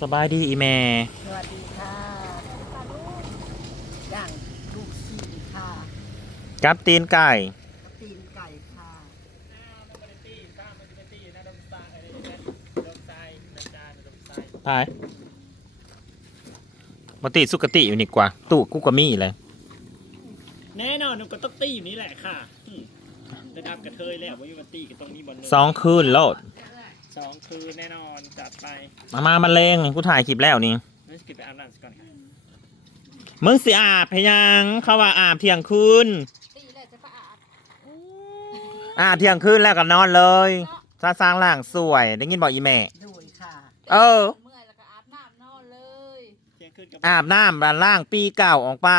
สบายดีอีแม่สวัสดีค่ะย่างลูกซีค่ะกับตีนไก่กระตีนไก่ค่ะพายมาติสุกติอยู่นี่กว่า ตู้กูก็มีเลยแน่นอนหนูก็ต้องตีอยู่นี่แหละค่ะอืมจะทำกระเทยแล้วว่าอยู่มาตีกันตรงนี้บนเนินสองคืนโลด สองคืนแน่นอนจัดไปมามามาเลงกูถ่ายคลิปแล้วนี่นั่นสกิปไปอาบน้ำสิก่อนค่ะมึงสิอาบพยังเขาว่าอาบเที่ยงคืนตีเลยจะประอาดอาบเที่ยงคืนแล้วก็นอนเลยซาสร้างล่างสวย ได้ยินบอกอีแม่ ดูยค่ะ เออ เมื่อยแล้วก็อาบน้ำนอนเลยเที่ยงคืนกับอาบน้ำด้านล่างปีเก่าออกไป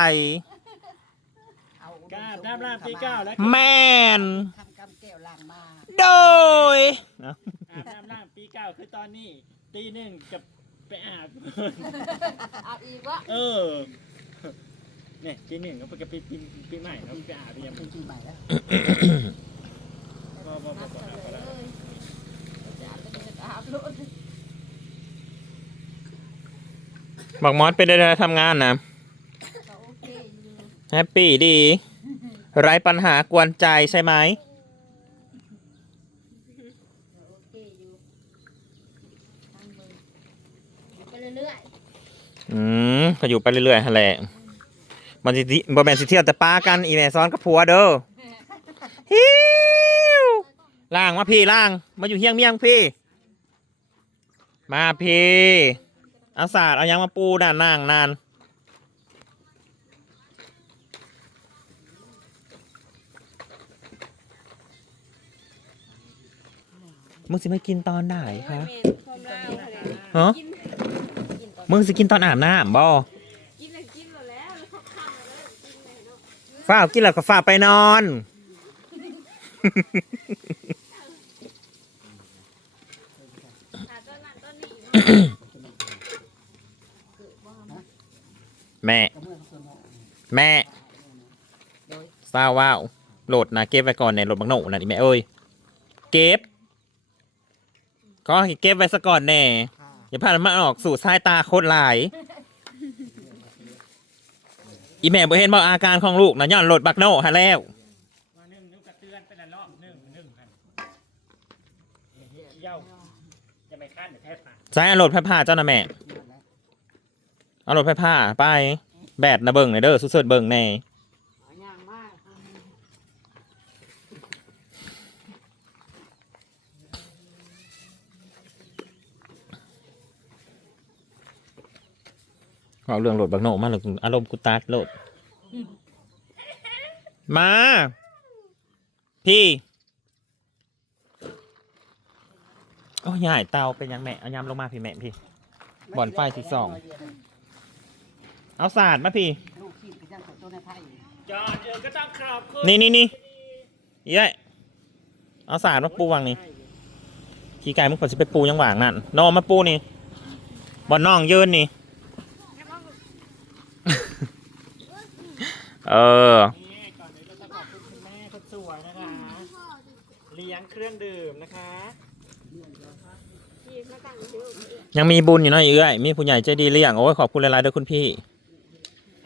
เอากอาบน้ำล่างปีเก้าแล้ว แม่นทำกำแก้วล่างมา โดย อาบน้ำล่างปีเก้าคือตอนนี้ตีหนึ่งกับไปอาบ อาบอีกวะเออเนี่ยตีหนึ่งก็ไปกับปีปีปีใหม่แล้วไปอาบไปยังเป็นปีใหม่แล้วบ่บ่บ่นัดบ่กันอาบเลก็ได้ยจะอาบก็จะอาบรถบอกมอสเป็นได้ทำงานนะก็โอเคอยู่แฮปปี้ดี ไร้ปัญหากวนใจใช่ไหม โอเคอยู่ทางมืออยู่ไปเรื่อย อืมก็อยู่ไปเรื่อยๆหั่นแหละมันสิบ่แม่นสิเที่ยวแต่ป้ากันอีแม่ซ้อนกับผัวเด้อฮิวล่างมาพี่ล่าง มาอยู่เฮียงเมียงพี่ มาพี่เอาศาสตร์เอายังมาปูน่ะนั่งนานมึงสิไม่กินตอนไหนคะฮะ มึงสิกินตอนอาบน้ำบ่กินเลยกินหมดแล้วแล้วเขาข้ามมาแล้วกินเลยเนาะฝ้าวกินแล้วก็ฝ้าวไปนอนอาบต้นนั้นต้นนี้แม่กระเมื่อส่วนหมกแม่โดยทราบว่าวโหลดนะเก็บไว้ก่อนในโหลดบักโหนนะอีแม่เอ้ย เก็บ ก็ให้เก็บไว้ซะก่อนแน่ค่ะ อย่าพามันมาออกสู่สายตาโคตรหลาย อีแม่บ่เห็นบอกอาการของลูกนะย้อนโหลดบักโหนฮะแล้วมาหนึ่งนึกกระเตือนเป็นละรอบหนึ่งหนึ่งพันเย้าจะไม่คาดเดี๋ยวแทบผ่านใช้เอาโหลดไฟผ้าเจ้านะแม่นั่นแหละเอาโหลดไฟผ้าไป แบดนะเบิ่งหน่อยเด้อสุดๆเบิ่งแน่ เอาย่างมาก เอาเรื่องโหลดบักโหนมาหรืออารมณ์กูตัดโหลด มา พี่โอ้ยใหญ่เตาเป็นยังแม่เอายำลงมาพี่แม่พี่บ่อนไฟสิบสอง เอาศาสตร์มาพี่ ลูกขี้ไปย่างตัวในไผ่จอดเออก็ต้องขอบคุณนี่นี่นี่อีได้เอาศาสตร์มาปูวางนี่ขี้ไก่มึงควรจะไปปูยังหวางนั่นนอนมาปูนี่บอนน้องยืนนี่ เออ นี่ก่อนอื่นก็ต้องขอบคุณคุณแม่คนสวยนะคะ เลี้ยงเครื่องดื่มนะคะที่มาตั้งเยอะยังมีบุญอยู่เนาะเอื้อยมีผู้ใหญ่ใจดีเลี้ยงโอ้ยขอบคุณหลายๆด้วยคุณพี่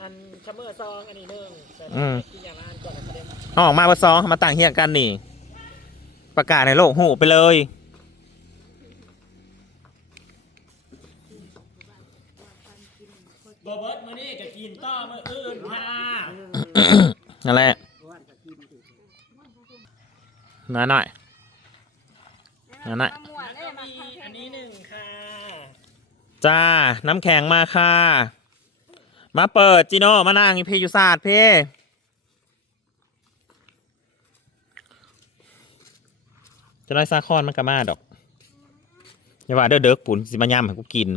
อันชัมเมอร์ซองอันนี้หนึ่งแต่อืมกินอย่างละอันก่อนประเด็นเอาออกมาว่าซองมาต่างเฮียงกันนี่ ประกาศในโลกหูไปเลยบเบิร์ตมานี่ก็กินต่อมืออื่นค่ะ นั่นแหละนกะกินสิมาหน่อยนั่นน่ะหมวดแล้วเลยก็มามีอันนี้หนึ่งค่ะ จ้า น้ำแข็งมาค่ะ มาเปิดจิโน่มานั่งพี่อยู่ศาสตร์พี่จะได้ซาคอนมันกะมาดอกอย่าว่าเด้อเด็กปุ่นสิมาย่ำให้กูกิน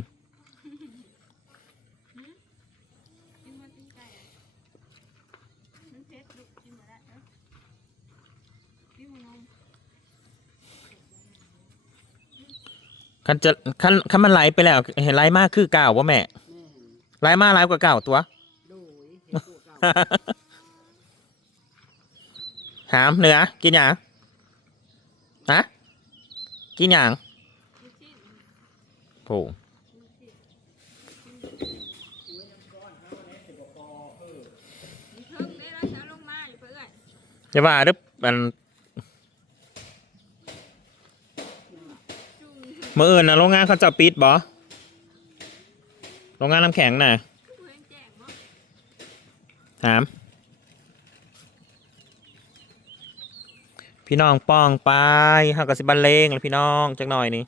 ขันจะขันขันมันไหลไปแล้ว เห็นไหลมากคือเก่าว่าแม่ไหลมากไหลกว่าเก่าตัวถามเหนือกินอย่างฮะกินอย่างโผอย่าว่าเด้อมัน เมื่ออื่นนะโรงงานเขาจะปิดบ่โรงงานน้ำแข็งน่ะเพื่อนแจ้งว่าถาม พี่น้องป้องไปเฮาก็สิบันเลงแล้วพี่น้องจักหน่อยนี่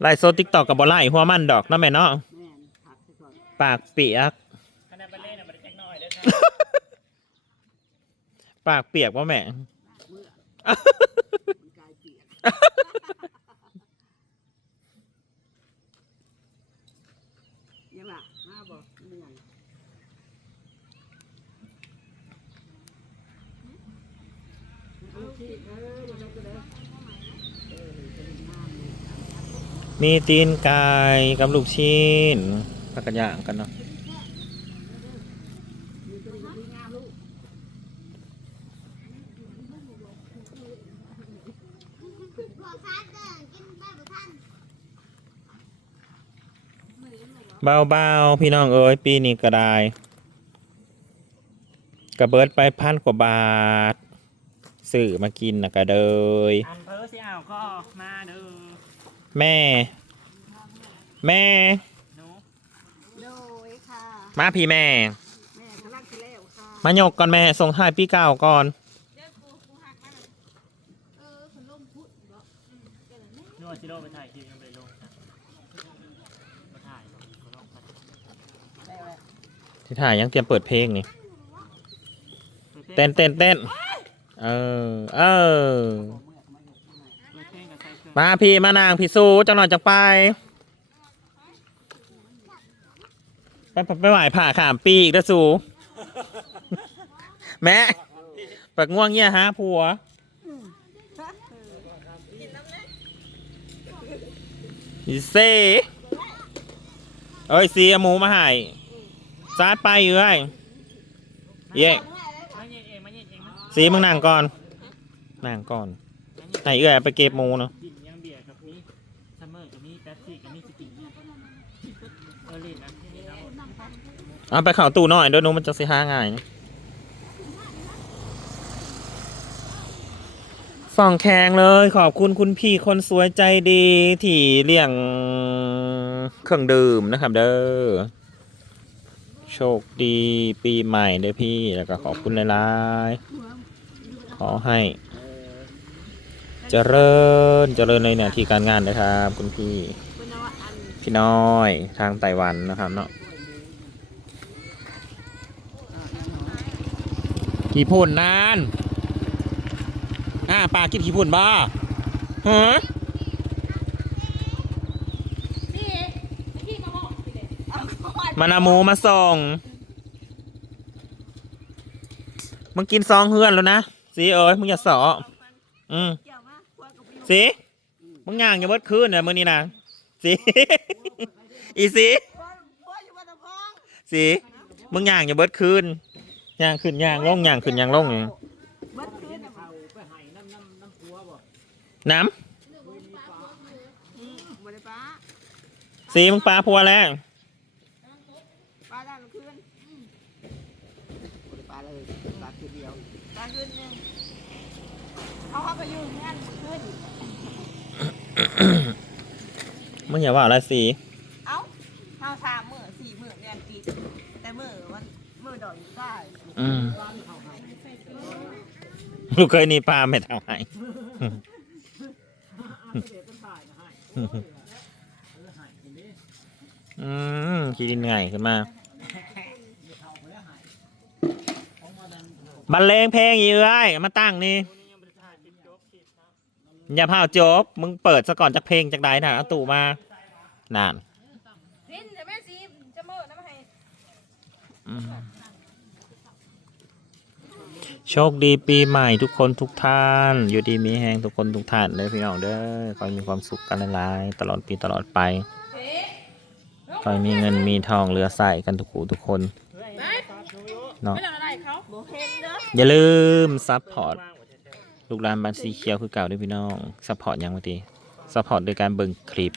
ไล่โซติ๊กตอกกับบ่ไล่หัวมันดอกเนาะแม่เนาะแม่นผักไปก่อนปากเปียกคณะไปเล่นอะมันจะแจ็คน้อยเด้อค่ะปากเปียกว่าแม่ ยังล่ะมาบอกเมื่อยเอาสิเออเดี๋ยวเราจะได้เออจะได้งามเลย มีตีนไก่กับลูกชิ้นพักกันย่างกันเนาะ มีตัวนี้ดีงามลูก เบาๆ พี่น้องเอ้ยปีนี้ก็ได้กระเบิดไปพันกว่าบาทซื้อมากินนะกระเดยอันเพอสิเอาก็มาเด้อแม่ แม่หนูโดยค่ะ มาพี่แม่ แม่กำลังจะแล้วค่ะ มายกก่อนแม่ส่งท้ายปีเก่าก่อนเด้อกูกูหักมันเออขนลมพุดบ่อืมเดี๋ยวนี้นวดซิโร่ไปถ่ายคลิปยังไปลงนะมาถ่ายลงเขาลองกัน แล้วแหละ ที่ถ่ายยังเตรียมเปิดเพลงนี่ เต้นเต้นเต้นเออ เออเปิดเพลงกับใส่เครื่องมาพี่มานางพี่สู้จังหน่อยจังไป ไปไปไปไหวผ่าขามปีอีกนะสูแม่ปักง่วงเงี้ยฮะผัว อีเซ่เอ้ยซีเอาหมูมาให้ ซาดไปเอ้ยเย่มาเย็นเองมาเย็นเองนะซีมึงนั่งก่อนนั่งก่อนให้เอ้ยเอาไปเก็บหมูเนาะกินยังเบียร์กับนี้ซัมเมอร์กับนี้แป๊บซี่กับนี้สกินเนี่ยเออลินนะที่นี่เอาเอาไปเข่าตู้หน่อยเดี๋ยวหนูมันจะสิหาง่ายนะส่องแขงเลยขอบคุณคุณพี่คนสวยใจดีที่เลี้ยงเครื่องดื่มนะครับเด้อ โชคดีปีใหม่เด้อพี่แล้วก็ขอบคุณหลายๆ ขอให้จเจริญเจริญในหน้าที่การงานนะครับคุณพี่ พี่น้อยทางไต้หวันนะครับเนาะกี่พุ่นนาน อ่าปลากินกี่พุ่นบ้าฮะ พี่พี่มาบอกพี่เลย มันเอาหมูมาส่งมึงกินซองเฮือนแล้วนะสีเอ้ยมึงอย่าสออืมเกี่ยวมาพวกกับพี่สีมึงย่างอย่าเบิดคืนนะมึงนี่นะสีอีสีพวกพวกอยู่บ้านตะพองสีมึงย่างอย่าเบิดคืนย่างขึ้นย่างลงย่างขึ้นย่างลงอย่างเบิดคืนน่ะเอาไปให้น้ำน้ำน้ำพัวบ่น้อืมบ่ได้ป้าำสีมึงปลาพัวแล้ว ป้าได้เมื่อคืนอืมบ่ได้ป้า เลยป้าคืนเดียวป้าคืนหนึงเอาเข้าไปอยู่งานเมื่อคืนมึงอย่าว่าอะไรสีเอ้าเฮาสามมื้อสี่มื้อเรียนปิดแต่มื้อวันมื้อดอกอยู่ได้อืมลูกเคยนี่ปลาไม่เท่าไหร่เด็กก็ถ่ายนะให้เออให้คนนี้อืมคิดดินไงขึ้นมา บรรเลงเพลงอีเอ้ยมาตั้งนี่คนนี้ยังไม่ได้ถ่ายคลิปจบคลิปครับอย่าเผาจบมึงเปิดซะก่อนจากเพลงจากใดนะเอาตู่มานานรินเดี๋ยวแม่ซีจะเมื่อน้ำให้อืมโชคดีปีใหม่ทุกคนทุกท่าน อยู่ดีมีแหงทุกคนทุกท่านเลยพี่น้องเด้อขอให้มีความสุขกันหลายๆตลอดปีตลอดไปเฮ้ขอให้มีเงินมีทองเหลือใส่กันทุกคู่ทุกคนเนาะไม่ทำอะไรเขาบ่เห็น อย่าลืมซัพพอร์ตลูกหลานบ้านสีเขียวคือเก่าด้วยพี่น้องซัพพอร์ตยังไงดีซัพพอร์ตโดยการเบิ่งคลิป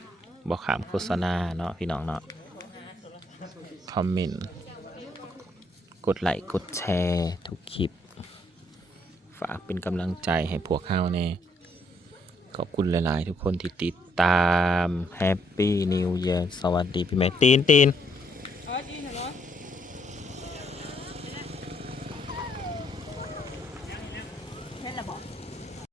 บอกขามโฆษณาเนาะพี่น้องเนาะคอมเมนต์กดไลค์กดแชร์ทุกคลิป ฝากเป็นกำลังใจให้พวกเฮาแน่ขอบคุณหลาย ๆ ทุกคนที่ติดตาม Happy New Year สวัสดีพี่แม่ตีนตีน